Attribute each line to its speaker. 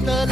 Speaker 1: the light.